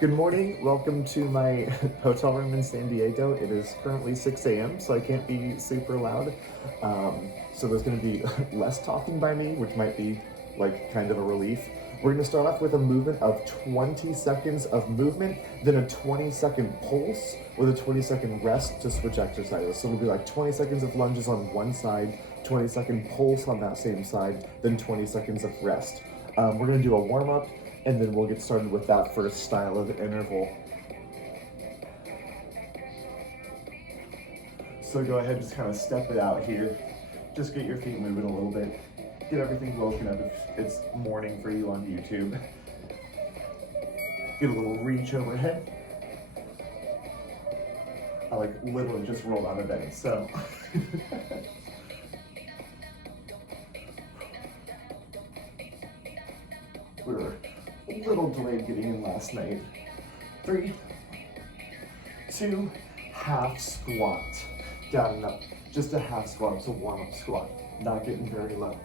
Good morning. Welcome to my hotel room in San Diego. It is currently 6 a.m., so I can't be super loud. So there's going to be less talking by me, which might be like kind of a relief. We're going to start off with a movement of 20 seconds of movement, then a 20-second pulse with a 20-second rest to switch exercises. So it'll be like 20 seconds of lunges on one side, 20-second pulse on that same side, then 20 seconds of rest. We're going to do a warm-up, and then we'll get started with that first style of interval. So go ahead and just kind of step it out here. Just get your feet moving a little bit. Get everything woken up if it's morning for you on YouTube. Get a little reach overhead. I like literally just rolled out of bed, so. We were a little delayed getting in last night. 3, 2, half squat. Down and up. Just a half squat. It's a warm-up squat. Not getting very low.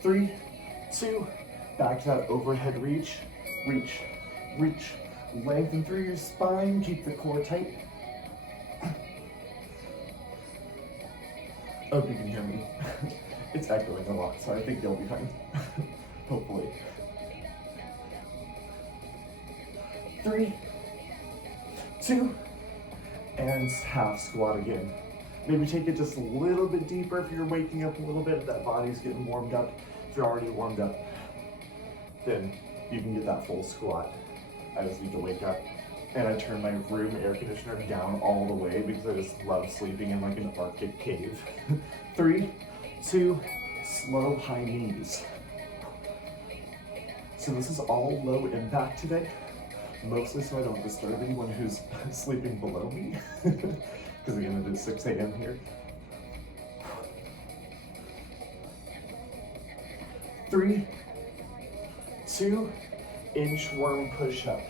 Three, 2, back to that overhead reach. Reach, reach. Lengthen through your spine. Keep the core tight. Hope you can hear me. It's echoing a lot, so I think you'll be fine. Hopefully. 3, 2, and half squat again. Maybe take it just a little bit deeper if you're waking up a little bit, if that body's getting warmed up. If you're already warmed up, then you can get that full squat. I just need to wake up. And I turn my room air conditioner down all the way because I just love sleeping in like an Arctic cave. 3, 2, slow high knees. So this is all low impact today, mostly so I don't disturb anyone who's sleeping below me, because again it is 6 a.m. here. 3, 2, inchworm push-up.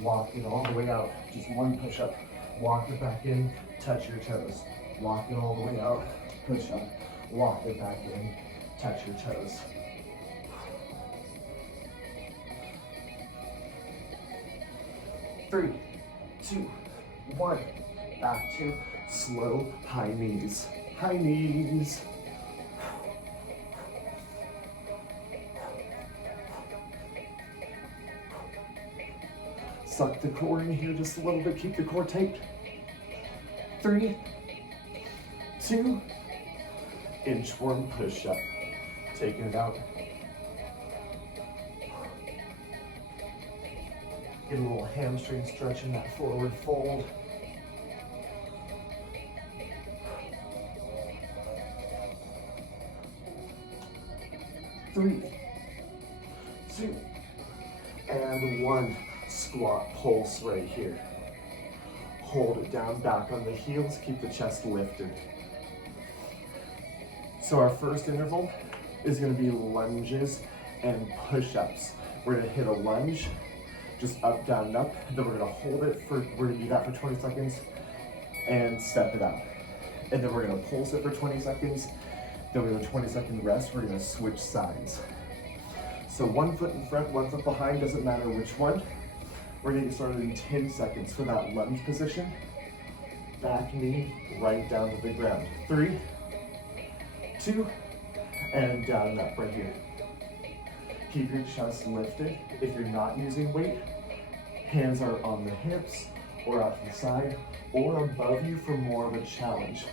Walk it all the way out, just one push-up. Walk it back in, touch your toes. Walk it all the way out, push-up. Walk it back in, touch your toes. 3, 2, 1. Back to slow high knees. High knees. Suck the core in here just a little bit. Keep the core tight. 3, 2, inchworm push-up. Taking it out. Get a little hamstring stretch in that forward fold. 3, 2, and 1. Squat pulse right here. Hold it down, back on the heels, keep the chest lifted. So our first interval is going to be lunges and push-ups. We're going to hit a lunge, just up, down, up. Then we're going to hold it for, we're going to do that for 20 seconds and step it out. And then we're going to pulse it for 20 seconds. Then we're going to 20-second rest. We're going to switch sides. So 1 foot in front, 1 foot behind, doesn't matter which one. We're going to get started in 10 seconds for that lunge position. Back knee right down to the ground. 3, 2, and down and up right here. Keep your chest lifted. If you're not using weight, hands are on the hips or out to the side or above you for more of a challenge.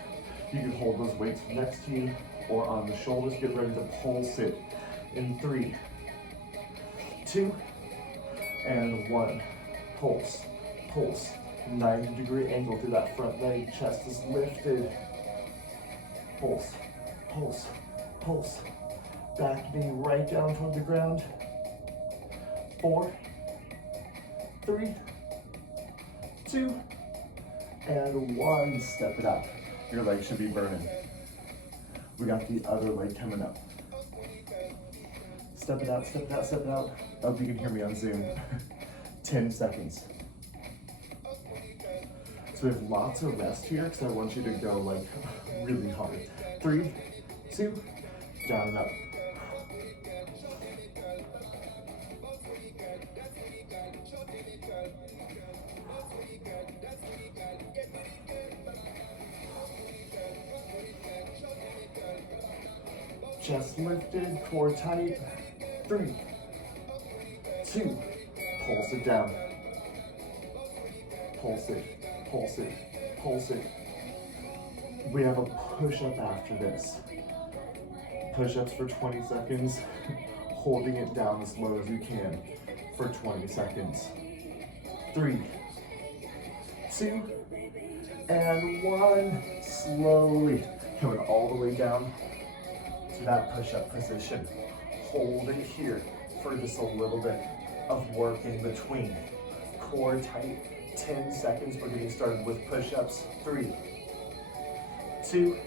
You can hold those weights next to you or on the shoulders. Get ready to pulse it in 3, 2, and 1. Pulse, pulse. 90-degree angle through that front leg. Chest is lifted. Pulse, pulse, pulse. Back knee right down toward the ground. 4, 3, 2, and 1. Step it up. Your leg should be burning. We got the other leg coming up. Step it out, step it out, step it out. I hope you can hear me on Zoom. 10 seconds. So we have lots of rest here because I want you to go like really hard. 3, 2, down and up. Chest lifted, core tight. 3, 2, pulse it down. Pulse it, pulse it, pulse it. We have a push-up after this. Push-ups for 20 seconds, holding it down as low as you can for 20 seconds. 3, 2, and 1. Slowly coming all the way down to that push-up position. Hold it here for just a little bit of work in between. Core tight, 10 seconds. We're getting started with push-ups. 3, 2,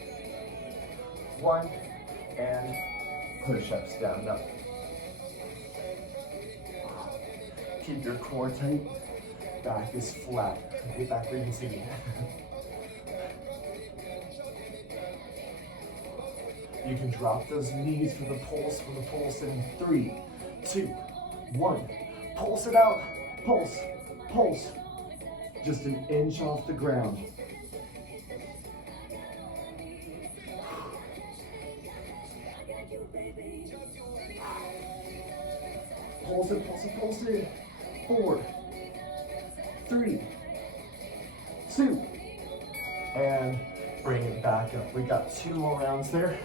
1, and push-ups down and up. Keep your core tight. Back is flat. Get back where you can see me. You can drop those knees for the pulse in 3, 2, 1. Pulse it out. Pulse, pulse. Just an inch off the ground. Pulse it, pulse it, pulse it. 4, 3, 2, and bring it back up. We got 2 more rounds there.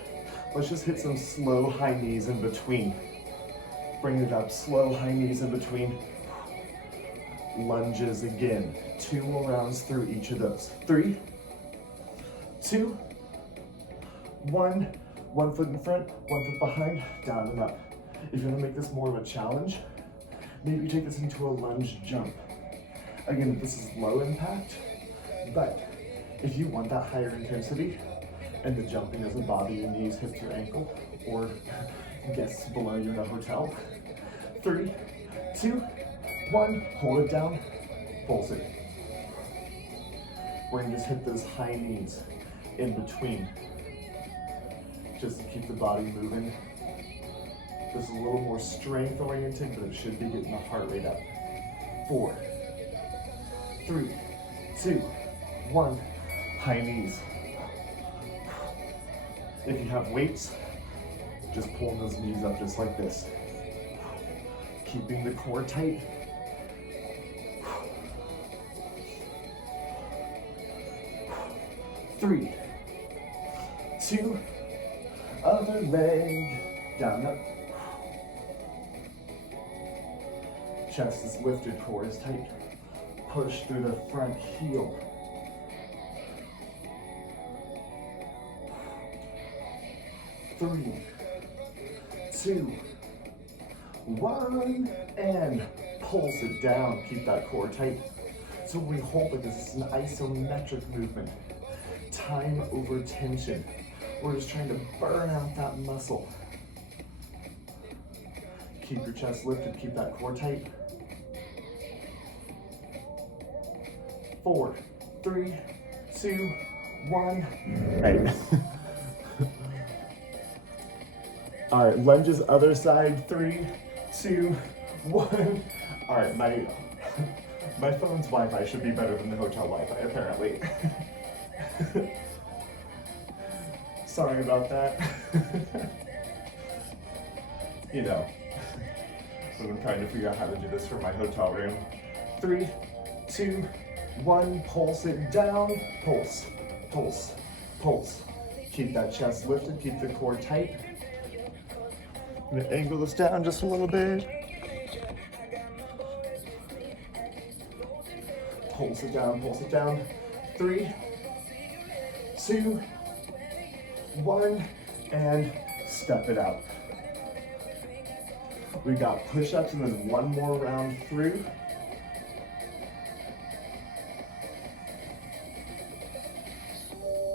Let's just hit some slow high knees in between. Bring it up, slow high knees in between. Lunges again. 2 more rounds through each of those. 3, 2, 1. 1 foot in front, 1 foot behind, down and up. If you want to make this more of a challenge, maybe take this into a lunge jump. Again, this is low impact, but if you want that higher intensity and the jumping doesn't bother your knees, hips, or ankle, or guests below you in a hotel, 3, 2, 1, hold it down, pulse it. We're gonna just hit those high knees in between, just to keep the body moving. This is a little more strength oriented, but it should be getting the heart rate up. 4, 3, 2, 1, high knees. If you have weights, just pulling those knees up just like this. Keeping the core tight. 3, 2, other leg, down up. Chest is lifted, core is tight. Push through the front heel. 3, 2, 1, and pulse it down. Keep that core tight. So when we hold it, this is an isometric movement. Time over tension. We're just trying to burn out that muscle. Keep your chest lifted, keep that core tight. 4, 3, 2, 1. Right. All right, lunges other side. 3, 2, 1. All right, my phone's Wi-Fi should be better than the hotel Wi-Fi, apparently. Sorry about that. You know, I'm trying to figure out how to do this for my hotel room. 3, 2, 1, pulse it down. Pulse, pulse, pulse. Keep that chest lifted, keep the core tight. I'm gonna angle this down just a little bit. Pulse it down, pulse it down. 3, 2, 1, and step it out. We got push-ups and then 1 more round through.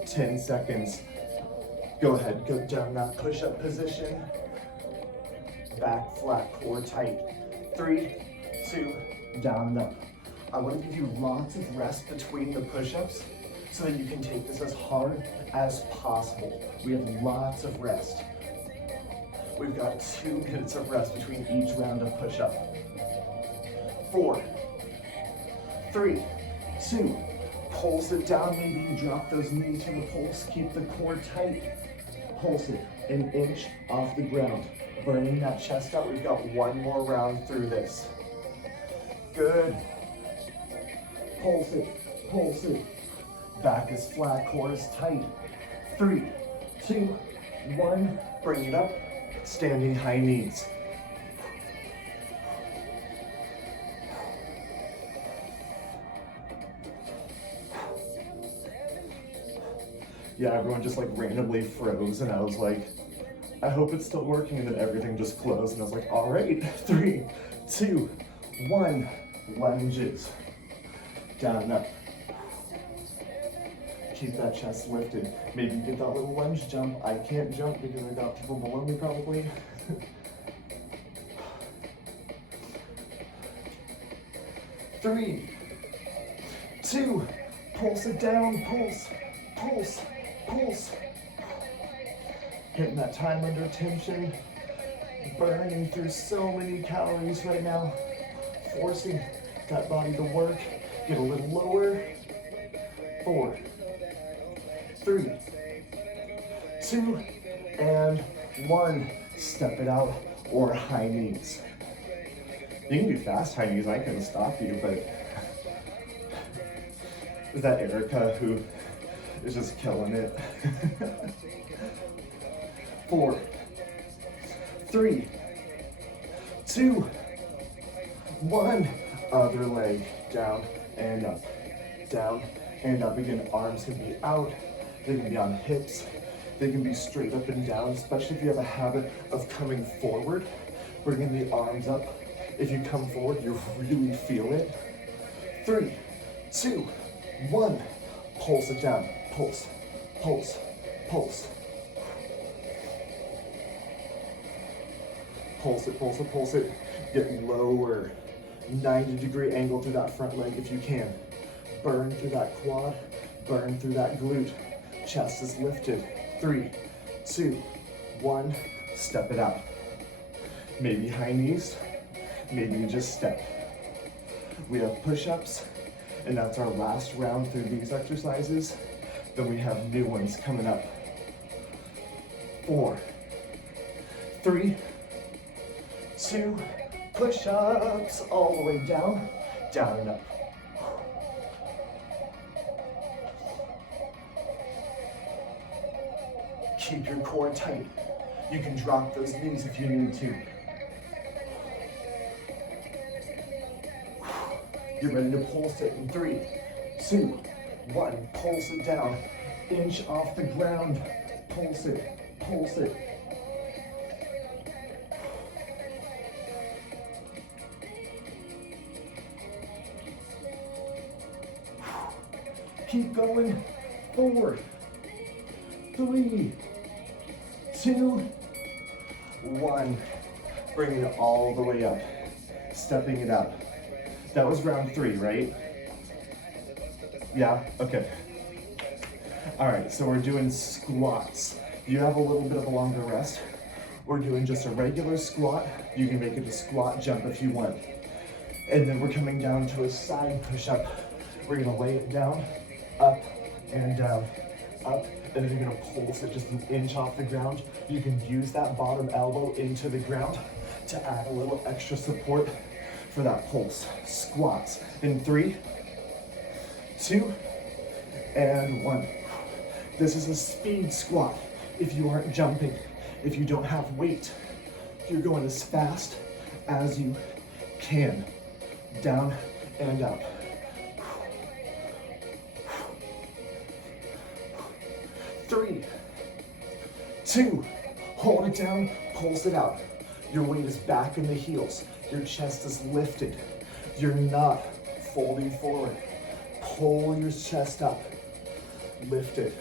Ten seconds. Go ahead, go down that push-up position. Back flat, core tight. 3, 2, down and up. I want to give you lots of rest between the push-ups so that you can take this as hard as possible. We have lots of rest. We've got 2 minutes of rest between each round of push-up. 4, 3, 2, pulse it down. Maybe you drop those knees to the pulse. Keep the core tight. Pulse it an inch off the ground. Burning that chest out. We've got 1 more round through this. Good. Pulse it, pulse it. Back is flat, core is tight. 3, 2, 1. Bring it up. Standing high knees. Yeah, everyone just like randomly froze and I was like, I hope it's still working, and then everything just closed and I was like, all right, 3, 2, 1, lunges. Down and up. Keep that chest lifted. Maybe you get that little lunge jump. I can't jump because I got people below me probably. 3, 2, pulse it down, pulse, pulse, pulse. Hitting that time under tension, burning through so many calories right now, forcing that body to work. Get a little lower. 4, 3, 2, and 1. Step it out or high knees. You can do fast high knees, I couldn't stop you, but is that Erica who is just killing it? 4, 3, 2, 1. Other leg down and up, down and up. Again, arms can be out, they can be on hips, they can be straight up and down, especially if you have a habit of coming forward, bringing the arms up. If you come forward, you really feel it. 3, 2, 1. Pulse it down, pulse, pulse, pulse. Pulse it, pulse it, pulse it. Get lower. 90-degree angle through that front leg if you can. Burn through that quad, burn through that glute. Chest is lifted. 3, 2, 1. Step it out. Maybe high knees, maybe you just step. We have push-ups, and that's our last round through these exercises. Then we have new ones coming up. 4, 3, 2, push-ups all the way down, down and up. Keep your core tight. You can drop those knees if you need to. You're ready to pulse it in 3, 2, 1. Pulse it down. Inch off the ground. Pulse it, pulse it. Keep going. 4, 3, 2, 1. Bringing it all the way up. Stepping it out. That was round 3, right? Yeah? Okay. All right, so we're doing squats. You have a little bit of a longer rest. We're doing just a regular squat. You can make it a squat jump if you want. And then we're coming down to a side push-up. We're gonna lay it down, up and down, up, and then you're gonna pulse it just an inch off the ground. You can use that bottom elbow into the ground to add a little extra support for that pulse. Squats in 3, 2, and 1. This is a speed squat. If you aren't jumping, if you don't have weight, you're going as fast as you can. Down and up. 3, 2, hold it down, pulse it out. Your weight is back in the heels. Your chest is lifted. You're not folding forward. Pull your chest up. Lift it.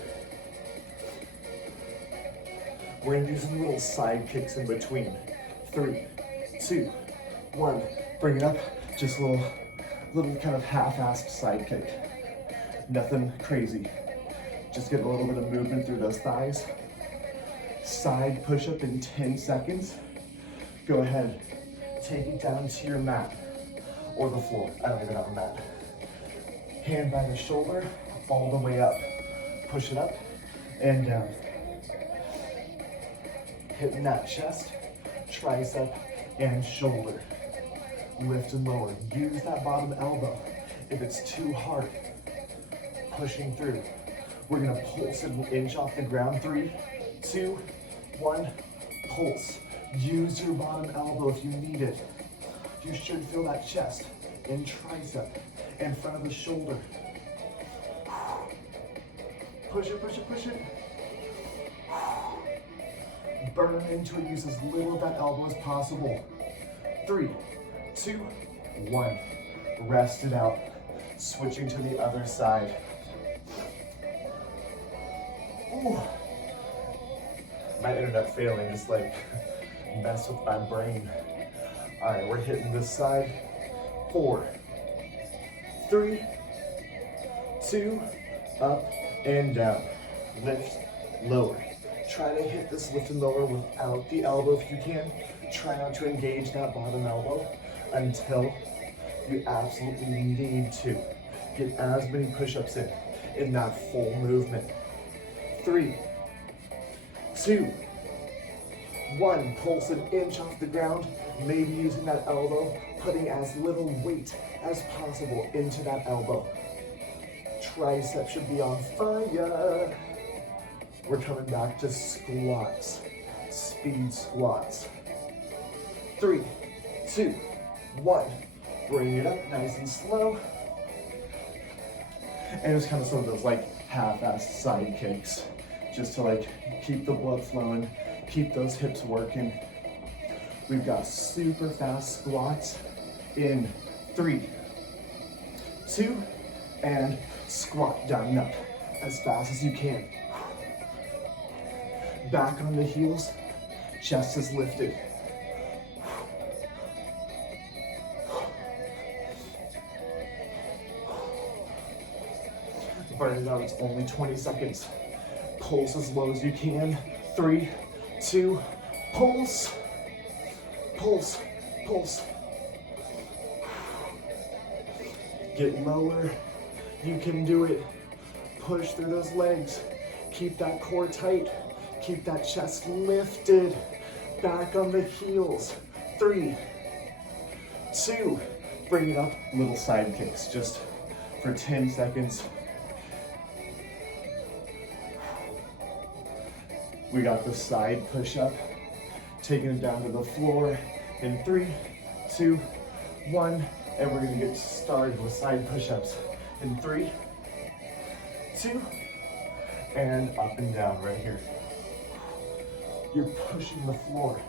We're gonna do some little side kicks in between. 3, 2, 1. Bring it up. Just a little Little kind of half-assed side kick. Nothing crazy. Just get a little bit of movement through those thighs. Side push-up in 10 seconds. Go ahead, take it down to your mat or the floor. I don't even have a mat. Hand by the shoulder, all the way up. Push it up and down. Hitting that chest, tricep, and shoulder. Lift and lower. Use that bottom elbow. If it's too hard, pushing through. We're gonna pulse it an inch off the ground. 3, 2, 1, pulse. Use your bottom elbow if you need it. You should feel that chest and tricep in front of the shoulder. Push it, push it, push it. Burn into it, use as little of that elbow as possible. 3, 2, 1. Rest it out. Switching to the other side. Ooh. My internet failing just like mess with my brain. All right, we're hitting this side. 4, 3, 2, up and down. Lift, lower. Try to hit this lift and lower without the elbow if you can. Try not to engage that bottom elbow until you absolutely need to. Get as many push-ups in that full movement. 3, 2, 1. Pulse an inch off the ground. Maybe using that elbow, putting as little weight as possible into that elbow. Tricep should be on fire. We're coming back to squats, speed squats. 3, 2, 1. Bring it up nice and slow. And it's kind of some of those like half-assed side kicks, just to like keep the blood flowing, keep those hips working. We've got super fast squats in 3, 2, and squat down and up as fast as you can. Back on the heels, chest is lifted. Burn it out, it's only 20 seconds. Pulse as low as you can. 3, 2, pulse. Pulse, pulse. Get lower, you can do it. Push through those legs. Keep that core tight. Keep that chest lifted. Back on the heels. 3, 2, bring it up. Little side kicks, just for 10 seconds. We got the side push-up, taking it down to the floor in 3, 2, 1, and we're gonna get started with side push-ups in 3, 2, and up and down right here. You're pushing the floor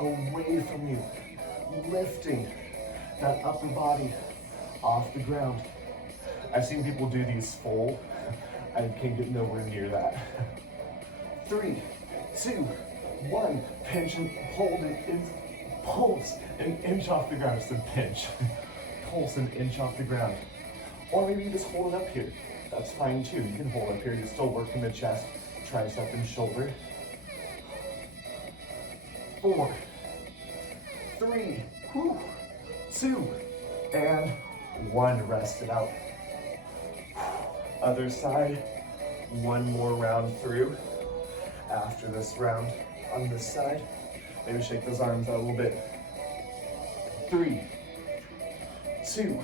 away from you, lifting that upper body off the ground. I've seen people do these full. I can get nowhere near that. 3, 2, 1, pinch and hold it in, pulse an inch off the ground. Just a pinch, pulse an inch off the ground. Or maybe you just hold it up here. That's fine too. You can hold up here. You're still working the chest, tricep, and shoulder. 4, 3, 2, and 1. Rest it out. Other side. One more round through. After this round on this side, maybe shake those arms out a little bit. 3, 2,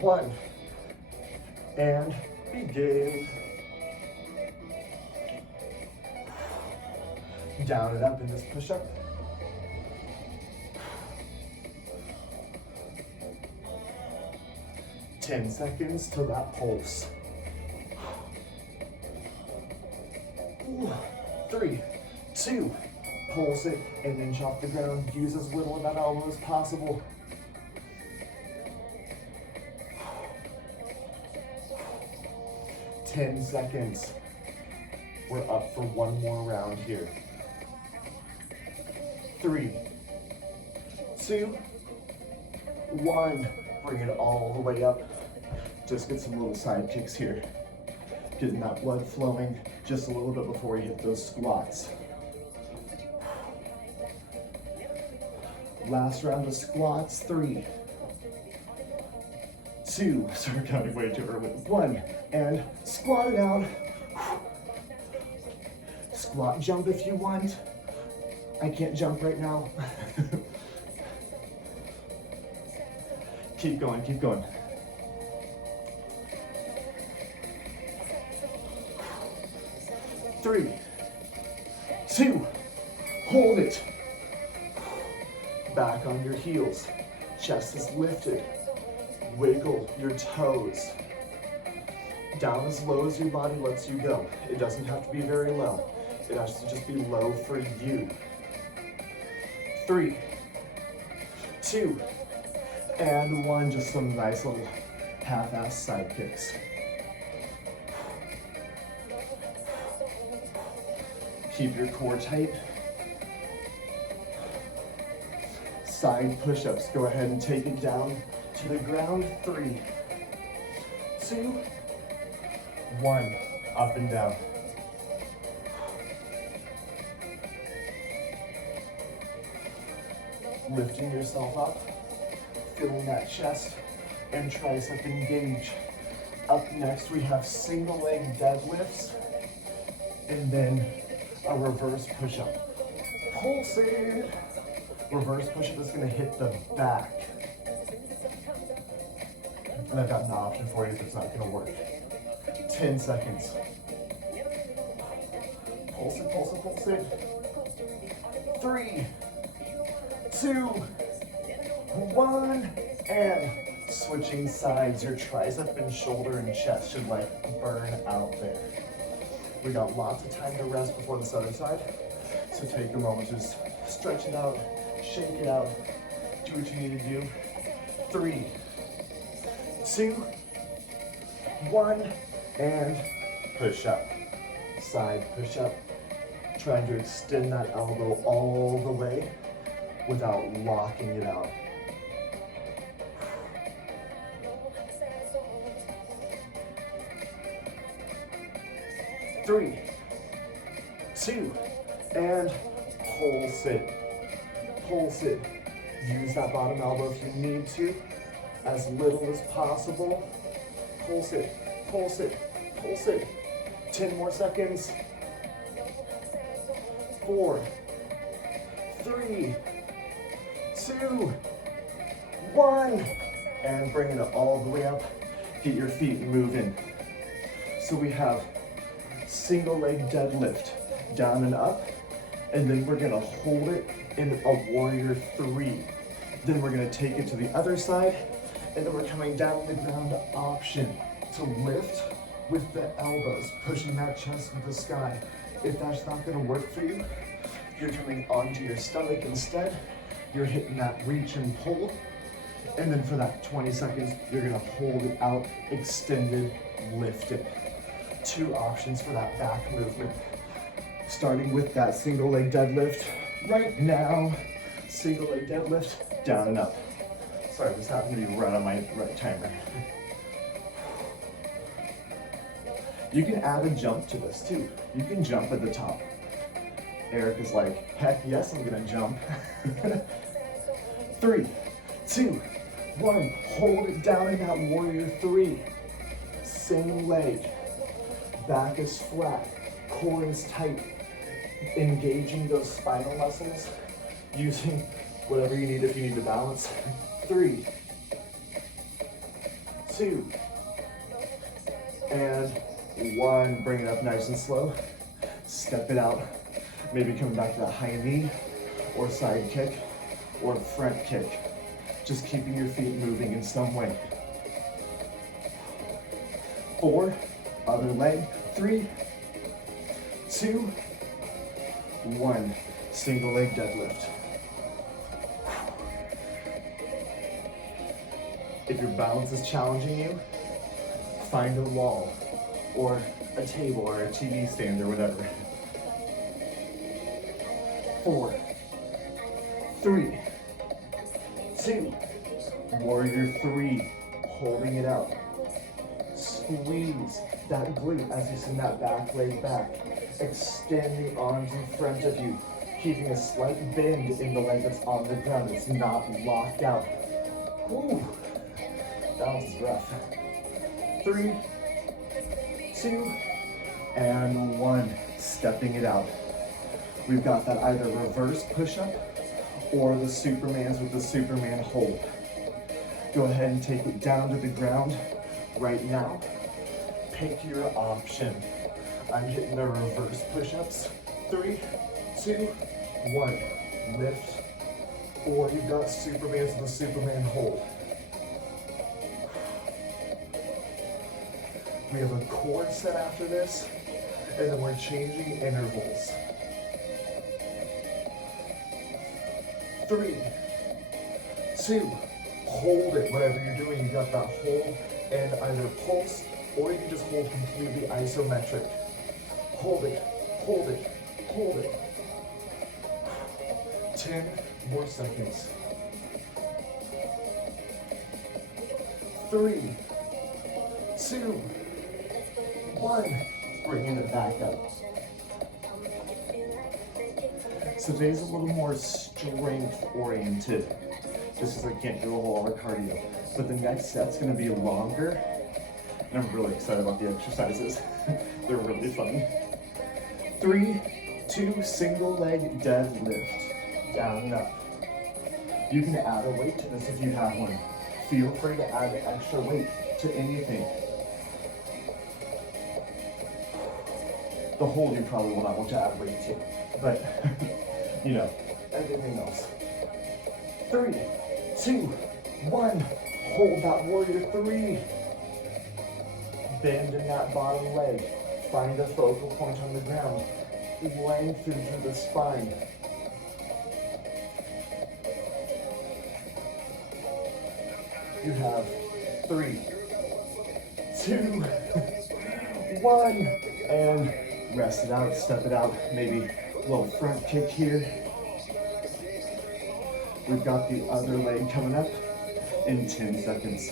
1, and begin. Down and up in this push-up. Ten seconds to that pulse. 3, 2, pulse it an inch off the ground. Use as little of that elbow as possible. 10 seconds. We're up for one more round here. 3, 2, 1. Bring it all the way up. Just get some little side kicks here. Getting that blood flowing just a little bit before you hit those squats. Last round of squats, 3, 2, sorry, counting way too early. 1, and squat it out. Squat jump if you want. I can't jump right now. Keep going, keep going. 3, 2, hold it. Back on your heels, chest is lifted. Wiggle your toes. Down as low as your body lets you go. It doesn't have to be very low. It has to just be low for you. 3, 2, and 1. Just some nice little half-ass side kicks. Keep your core tight. Side push-ups. Go ahead and take it down to the ground. 3, 2, 1. Up and down. Lifting yourself up, feeling that chest and tricep engage. Up next, we have single leg deadlifts and then a reverse push-up. Pulse it. Reverse push-up is gonna hit the back. And I've got an option for you if it's not gonna work. 10 seconds. Pulse it, pulse it, pulse it. 3, 2, 1, and switching sides. Your tricep and shoulder and chest should like burn out there. We got lots of time to rest before this other side. So take a moment, just stretch it out, shake it out, do what you need to do. 3, 2, 1, and push up. Side push up. Trying to extend that elbow all the way without locking it out. Three, 2, and pulse it. Pulse it. Use that bottom elbow if you need to, as little as possible. Pulse it, pulse it, pulse it. 10 more seconds. 4, 3, 2, 1, and bring it all the way up. Get your feet moving. So we have single leg deadlift, down and up, and then we're gonna hold it in a warrior 3. Then we're gonna take it to the other side, and then we're coming down the ground option to lift with the elbows, pushing that chest with the sky. If that's not gonna work for you, you're coming onto your stomach instead. You're hitting that reach and pull. And then for that 20 seconds, you're gonna hold it out, extended, lift it. 2 options for that back movement. Starting with that single leg deadlift. Right now, single leg deadlift, down and up. Sorry, this happened to be right on my right timer. You can add a jump to this too. You can jump at the top. Eric is like, heck yes, I'm gonna jump. 3, 2, 1, hold it down in that warrior 3. Same leg, back is flat, core is tight. Engaging those spinal muscles, using whatever you need if you need to balance. 3, 2, and 1. Bring it up nice and slow. Step it out. Maybe coming back to that high knee or side kick or front kick. Just keeping your feet moving in some way. 4, other leg. 3, 2, 1. Single leg deadlift. If your balance is challenging you, find a wall or a table or a TV stand or whatever. 4, 3, 2, Warrior three, holding it out. Squeeze that glute as you send that back leg back. Extend the arms in front of you, keeping a slight bend in the leg that's on the ground. It's not locked out. Whew. That was rough. 3, 2, and 1. Stepping it out. We've got that either reverse push-up or the Supermans with the Superman hold. Go ahead and take it down to the ground right now. Pick your option. I'm hitting the reverse push-ups. 3, 2, 1. Lift. Or you've got Supermans with the Superman hold. We have a core set after this, and then we're changing intervals. 3, 2, hold it. Whatever you're doing, you got that hold and either pulse, or you can just hold completely isometric. Hold it, hold it, hold it. 10 more seconds. 3, 2, 1. Bringing it back up. So today's a little more strength oriented, just because I can't do a whole lot of cardio. But the next set's gonna be longer, and I'm really excited about the exercises. They're really fun. 3, 2, single leg deadlift, down and up. You can add a weight to this if you have one. Feel free to add extra weight to anything. The hold you probably will not want to add weight to, but you know, everything else. 3, 2, 1. Hold that warrior 3. Bend in that bottom leg. Find a focal point on the ground. Lengthen through the spine. You have 3, 2, 1, and rest it out, step it out, maybe a little front kick here. We've got the other leg coming up in 10 seconds.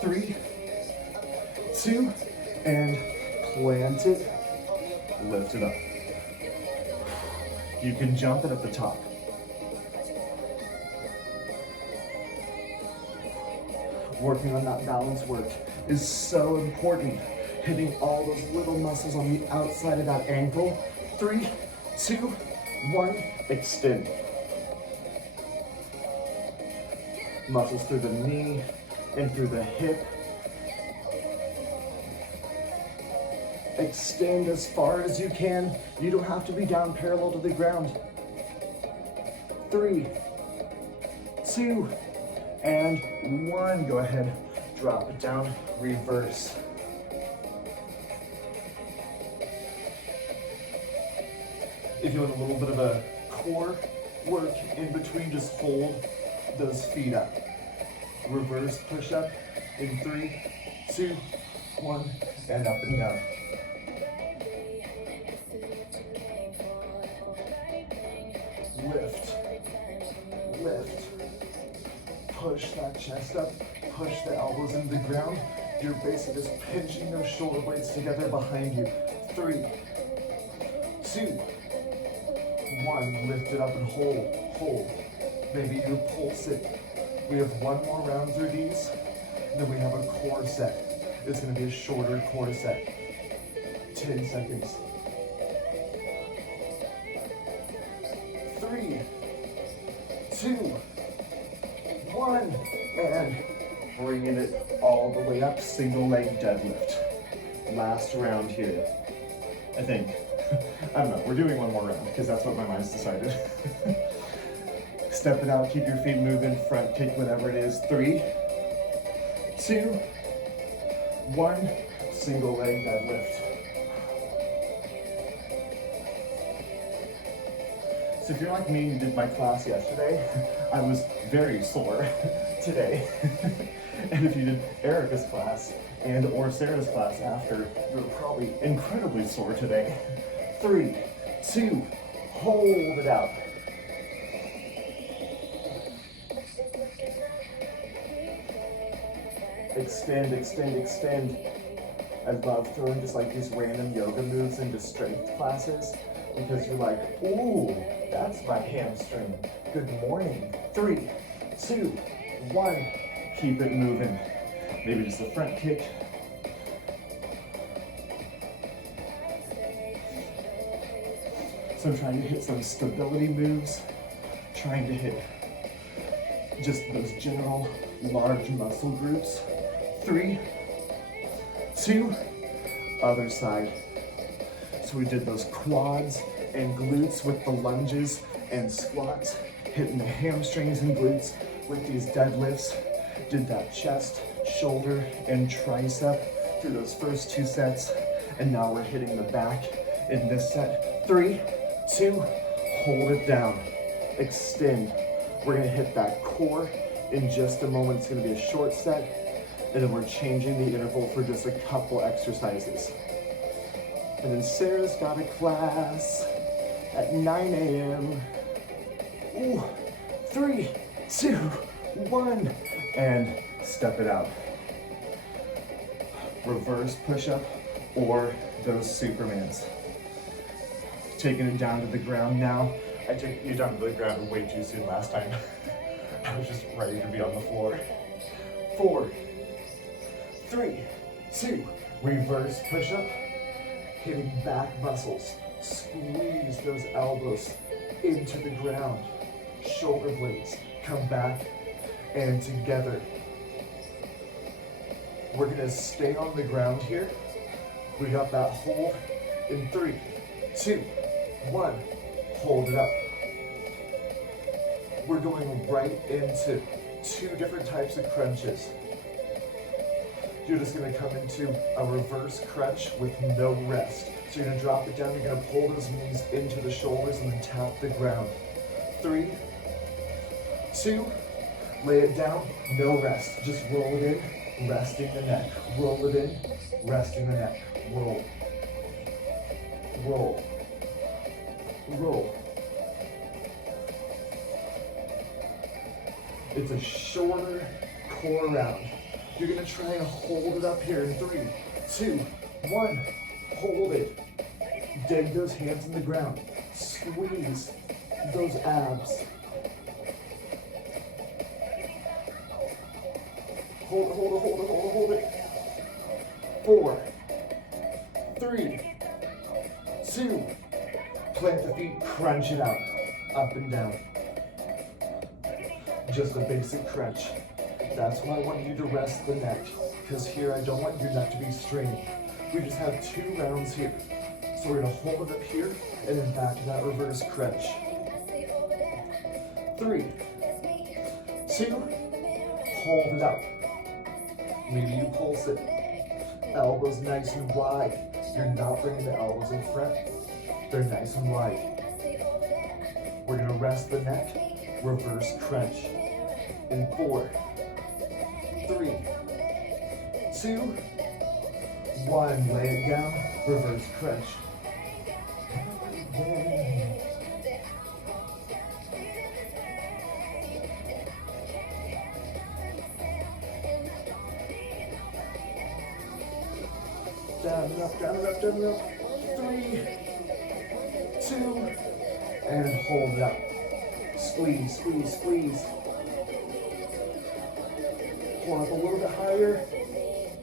3, 2, and plant it, lift it up. You can jump it at the top. Working on that balance work is so important. Hitting all those little muscles on the outside of that ankle. 3, 2, 1, extend. Muscles through the knee and through the hip. Extend as far as you can. You don't have to be down parallel to the ground. 3, 2, and 1. Go ahead, drop it down, reverse. If you want a little bit of a core work in between, just fold those feet up. Reverse push up in 3, 2, 1, and up and down. Lift, lift. Push that chest up, push the elbows into the ground. You're basically just pinching those shoulder blades together behind you. 3, 2, 1. Lift it up and hold, hold. Maybe you pulse it. We have one more round through these, and then we have a core set. It's gonna be a shorter core set. 10 seconds. 3, 2, 1, and bringing it all the way up, single leg deadlift. Last round here, I think. I don't know, we're doing one more round because that's what my mind's decided. Step it out, keep your feet moving, front kick, whatever it is. 3, 2, 1, single leg deadlift. So if you're like me and you did my class yesterday, I was very sore today. And if you did Erica's class and or Sarah's class after, you're probably incredibly sore today. 3, 2, Hold it out. Extend, extend, extend. I love throwing just like these random yoga moves into strength classes because you're like, ooh, that's my hamstring. Good morning. 3, 2, 1. Keep it moving. Maybe just a front kick. So I'm trying to hit some stability moves, trying to hit just those general large muscle groups. 3, 2, other side. So we did those quads and glutes with the lunges and squats, hitting the hamstrings and glutes with these deadlifts. Did that chest, shoulder, and tricep through those first 2 sets. And now we're hitting the back in this set. 3, 2, hold it down. Extend. We're gonna hit that core in just a moment. It's gonna be a short set. And then we're changing the interval for just a couple exercises. And then Sarah's got a class at 9 a.m. Ooh, 3, 2, 1, and step it out. Reverse push-up or those Supermans. Taking it down to the ground now. I took you down to the ground way too soon last time. I was just ready to be on the floor. 4, 3, 2, reverse push-up, hitting back muscles. Squeeze those elbows into the ground. Shoulder blades come back and together. We're gonna stay on the ground here. We got that hold in 3, 2, 1, hold it up. We're going right into 2 different types of crunches. You're just gonna come into a reverse crunch with no rest. So you're gonna drop it down, you're gonna pull those knees into the shoulders and then tap the ground. 3, 2, lay it down, no rest. Just roll it in, resting the neck. Roll it in, resting the neck. Roll, roll, roll. It's a shorter core round. You're gonna try and hold it up here in 3, 2, 1. Hold it. Dig those hands in the ground. Squeeze those abs. Hold it, hold it, hold it, hold it, hold it. 4, 3, 2. Plant the feet, crunch it out. Up and down. Just a basic crunch. That's why I want you to rest the neck, because here I don't want your neck to be strained. We just have 2 rounds here. So we're gonna hold it up here and then back to that reverse crunch. 3, 2, hold it up. Maybe you pulse it. Elbows nice and wide. You're not bringing the elbows in front. They're nice and wide. We're gonna rest the neck, reverse crunch. In 4, 3, 2, 1. Lay it down, reverse crunch. Down and up, down and up, down and up. 3, 2, and hold it up. Squeeze, squeeze, squeeze. Pull up a little bit higher.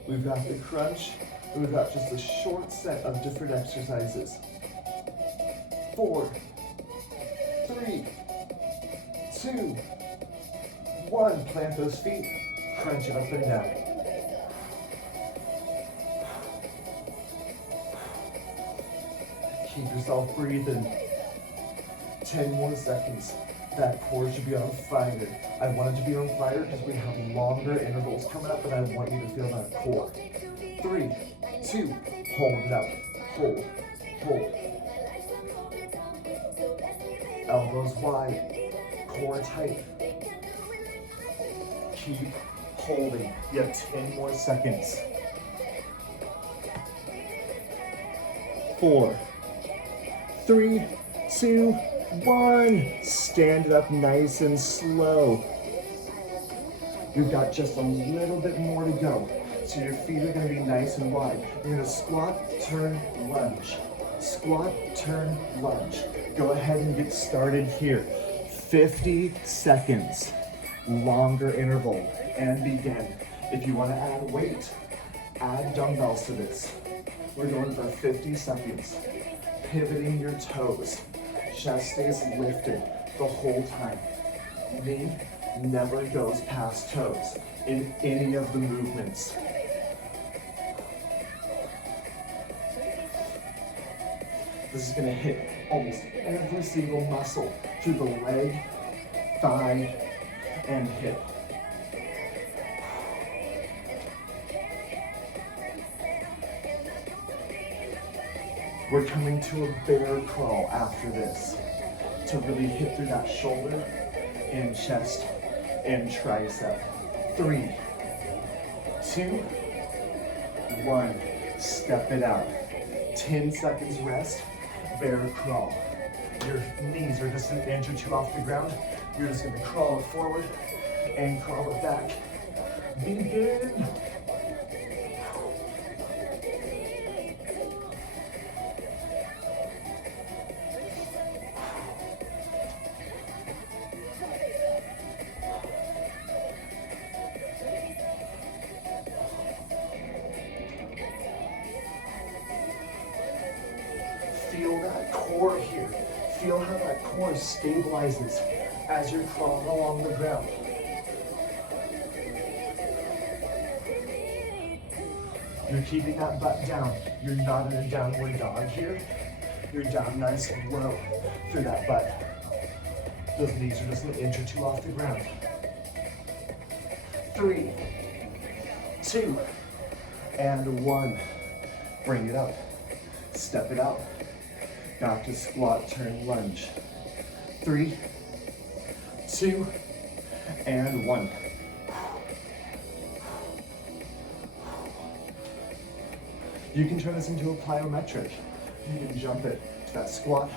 We've got the crunch, and we've got just a short set of different exercises. 4, 3, 2, 1. Plant those feet, crunch it up and down. Keep yourself breathing. 10 more seconds. That core should be on fire. I want it to be on fire because we have longer intervals coming up, and I want you to feel that core. 3, 2, hold it up. Hold, hold. Elbows wide, core tight. Keep holding. You have 10 more seconds. 4, 3, 2, 1. Stand it up nice and slow. You've got just a little bit more to go. So your feet are gonna be nice and wide. You're gonna squat, turn, lunge. Squat, turn, lunge. Go ahead and get started here. 50 seconds, longer interval, and begin. If you wanna add weight, add dumbbells to this. We're going for 50 seconds. Pivoting your toes. Chest stays lifted the whole time. Knee never goes past toes in any of the movements. This is gonna hit almost every single muscle through the leg, thigh, and hip. We're coming to a bear crawl after this to really hit through that shoulder and chest and tricep. 3, 2, 1. Step it out. 10 seconds rest, bear crawl. Your knees are just an inch or two off the ground. You're just gonna crawl it forward and crawl it back. Begin. Feel that core here. Feel how that core stabilizes as you're crawling along the ground. You're keeping that butt down. You're not in a downward dog here. You're down nice and low through that butt. Those knees are just an inch or two off the ground. 3, 2, and 1. Bring it up. Step it out. Back to squat, turn, lunge. 3, 2, and 1. You can turn this into a plyometric. You can jump it to that squat,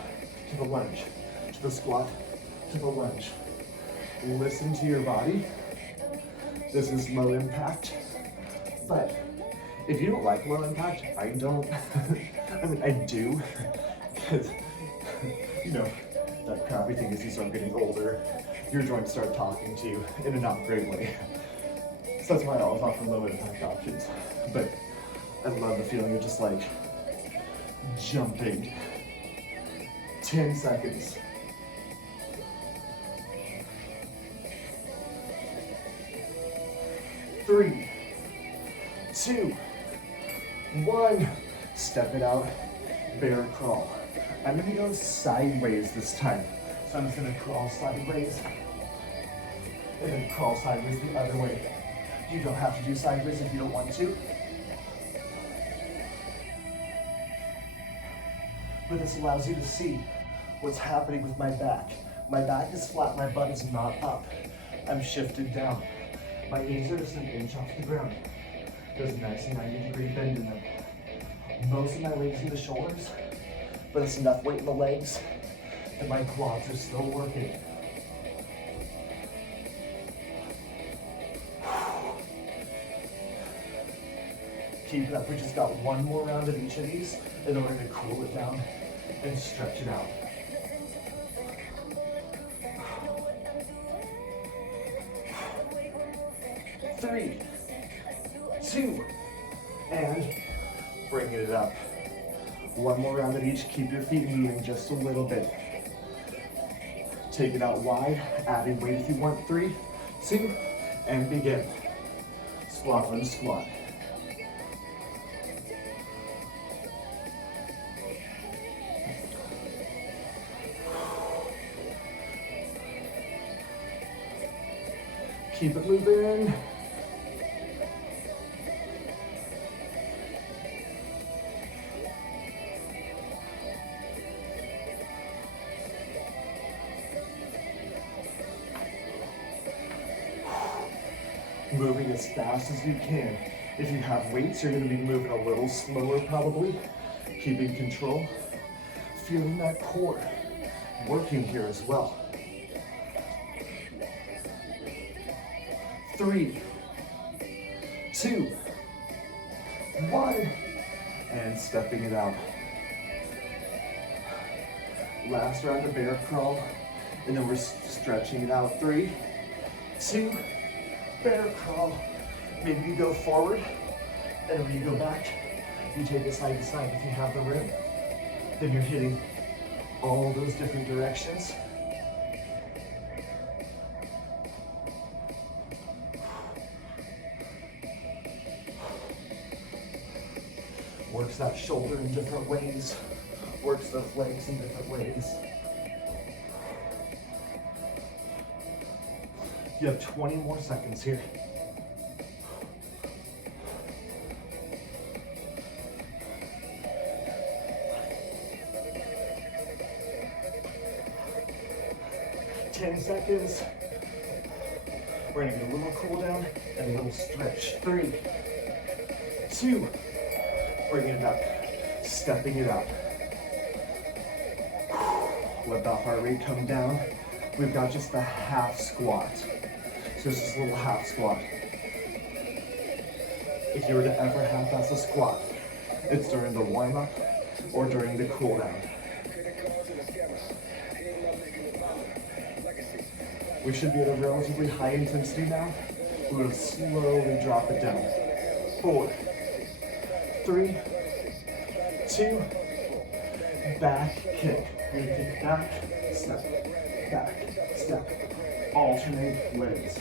to the lunge, to the squat, to the lunge. Listen to your body. This is low impact, but if you don't like low impact, I don't. I mean, I do, because, you know, that crappy thing is you start getting older, your joints start talking to you in a not great way. So that's why I always offer low impact options. But I love the feeling of just like jumping. 10 seconds. Three, 2, 1. Step it out, bear crawl. I'm gonna go sideways this time. So I'm just gonna crawl sideways and then crawl sideways the other way. You don't have to do sideways if you don't want to. But this allows you to see what's happening with my back. My back is flat, my butt is not up. I'm shifted down. My knees are just an inch off the ground. There's a nice 90-degree bend in them. Most of my weight's in the shoulders, but it's enough weight in the legs that my quads are still working. Keep it up. We just got one more round of each of these in order to cool it down and stretch it out. Three, 2, and bring it up. One more round of each. Keep your feet moving just a little bit. Take it out wide, adding weight if you want. 3, 2, and begin. Squat and squat. Keep it moving. Moving as fast as you can. If you have weights, you're going to be moving a little slower probably. Keeping control. Feeling that core. working here as well. 3, 2, 1, and stepping it out. Last round of bear crawl, and then we're stretching it out. 3, 2, bear crawl. Maybe you go forward, and when you go back, you take it side to side if you have the room. Then you're hitting all those different directions. Works that shoulder in different ways. Works those legs in different ways. You have 20 more seconds here. Seconds. We're gonna get a little cool down and a little stretch. 3, 2, bring it up, stepping it out. Let that heart rate come down. We've got just a half squat. So it's just a little half squat. If you were to ever half-ass a squat, it's during the warm-up or during the cool down. We should be at a relatively high intensity now. We're going to slowly drop it down. 4, 3, 2, back kick. You're going to kick back, step. Alternate legs.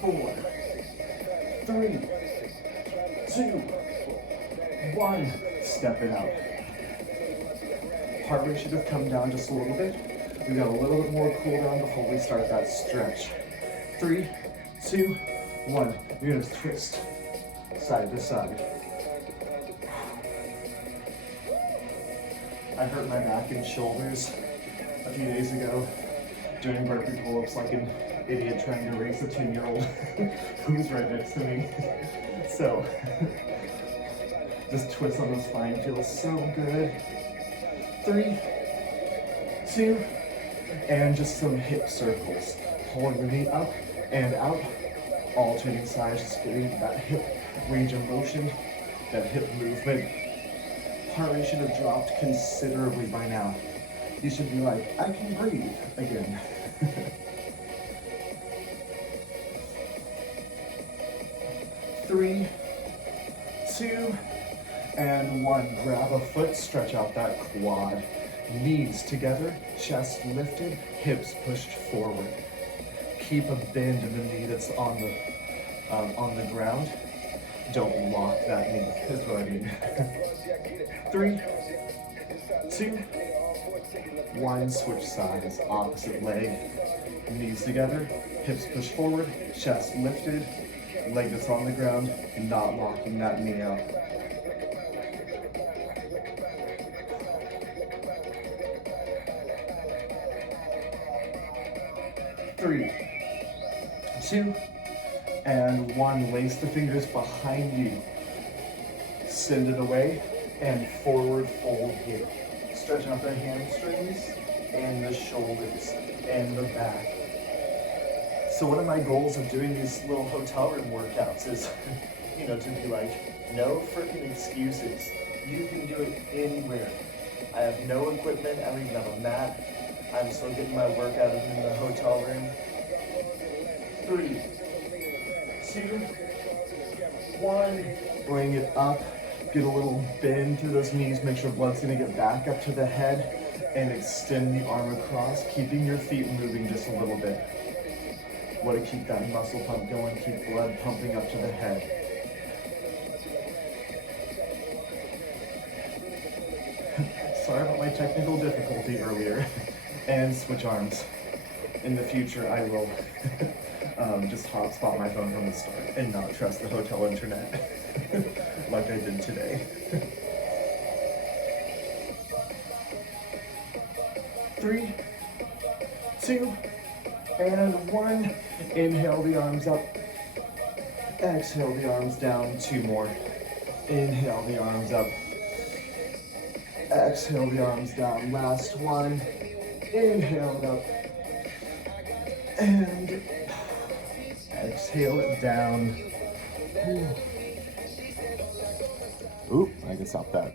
4, 3, 2, 1. Step it out. Heart rate should have come down just a little bit. We got a little bit more cool down before we start that stretch. 3, 2, 1. You're gonna twist side to side. I hurt my back and shoulders a few days ago doing burpee pull-ups like an idiot trying to race a 10-year-old who's right next to me. So, just twist on the spine feels so good. 3, 2, and just some hip circles. Pulling the knee up and out, alternating sides, just getting that hip range of motion, that hip movement. Heart rate should have dropped considerably by now. You should be like, I can breathe again. 3, 2, and 1. Grab a foot, stretch out that quad. Knees together, chest lifted, hips pushed forward. Keep a bend in the knee that's on the ground. Don't lock that knee, is what I mean. 3, 2, 1. Switch sides, opposite leg. Knees together, hips pushed forward, chest lifted, leg that's on the ground, not locking that knee out. 3, 2, and 1. Lace the fingers behind you. Send it away and forward fold here. Stretch out the hamstrings and the shoulders and the back. So one of my goals of doing these little hotel room workouts is, to be like, no freaking excuses. You can do it anywhere. I have no equipment. I don't even have a mat. I'm still getting my workout in the hotel room. 3, 2, 1. Bring it up. Get a little bend through those knees. Make sure blood's gonna get back up to the head and extend the arm across, keeping your feet moving just a little bit. Want to keep that muscle pump going, keep blood pumping up to the head. Sorry about my technical difficulty earlier. And switch arms. In the future, I will just hotspot my phone from the start and not trust the hotel internet like I did today. 3, 2, and 1. Inhale the arms up. Exhale the arms down. 2 more. Inhale the arms up. Exhale the arms down. Last one. Inhale it up. And exhale it down. Ooh, I can stop that.